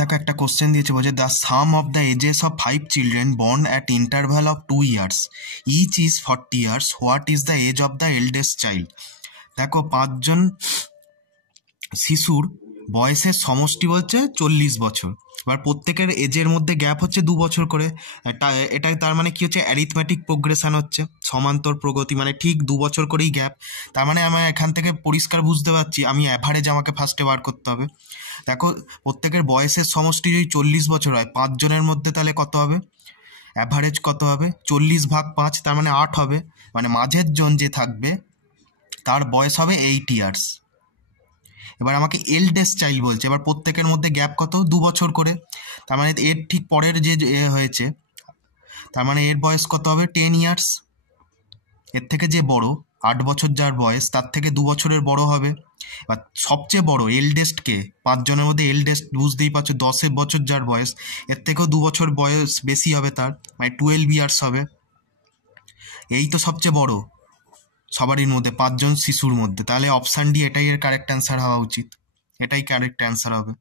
দেখো একটা কোশ্চেন দিয়েছে, বলছে the sum of the ages of 5 children born at interval of 2 years each is 40 years, what is the age of the eldest child. দেখো 5জন শিশুর বয়সের সমষ্টি বলছে 40 বছর। এবার প্রত্যেকের এজের মধ্যে গ্যাপ হচ্ছে 2 বছর করে। এটাই তার মানে কি হচ্ছে, অ্যারিথমেটিক প্রোগ্রেশন হচ্ছে, সমান্তর প্রগতি, মানে ঠিক 2 বছর করেই গ্যাপ। তার মানে আমার এখান থেকে পরিষ্কার বুঝতে পারছি আমি অ্যাভারেজ আমাকে ফার্স্টে বার করতে হবে। দেখো প্রত্যেকের বয়সের সমষ্টি যদি 40 বছর হয়, 5 জনের মধ্যে তাহলে কত হবে, অ্যাভারেজ কত হবে, 40/5, তার মানে 8 হবে। মানে মাঝের জন যে থাকবে তার বয়স হবে 8 ইয়ার্স। এবার আমাকে এল্ডেস্ট চাইল্ড বলছে, এবার প্রত্যেকের মধ্যে গ্যাপ কত, 2 বছর করে। তার মানে এর ঠিক পরের যে হয়েছে, তার মানে এর বয়স কত হবে, 10 ইয়ার্স। এর থেকে যে বড় 8 বছর যার বয়স, তার থেকে 2 বছরের বড় হবে। এবার সবচেয়ে বড় এল্ডেস্টকে, 5 জনের মধ্যে এল্ডেস্ট বুঝতেই পারছো, 10 বছর যার বয়স, এর থেকেও 2 বছর বয়স বেশি হবে তার, মানে 12 ইয়ার্স হবে। এই তো সবচেয়ে বড় সবারই মধ্যে, 5 জন শিশুর মধ্যে। তাহলে অপশান ডি এটাই এর কারেক্ট অ্যান্সার হওয়া উচিত, এটাই কারেক্ট অ্যান্সার হবে।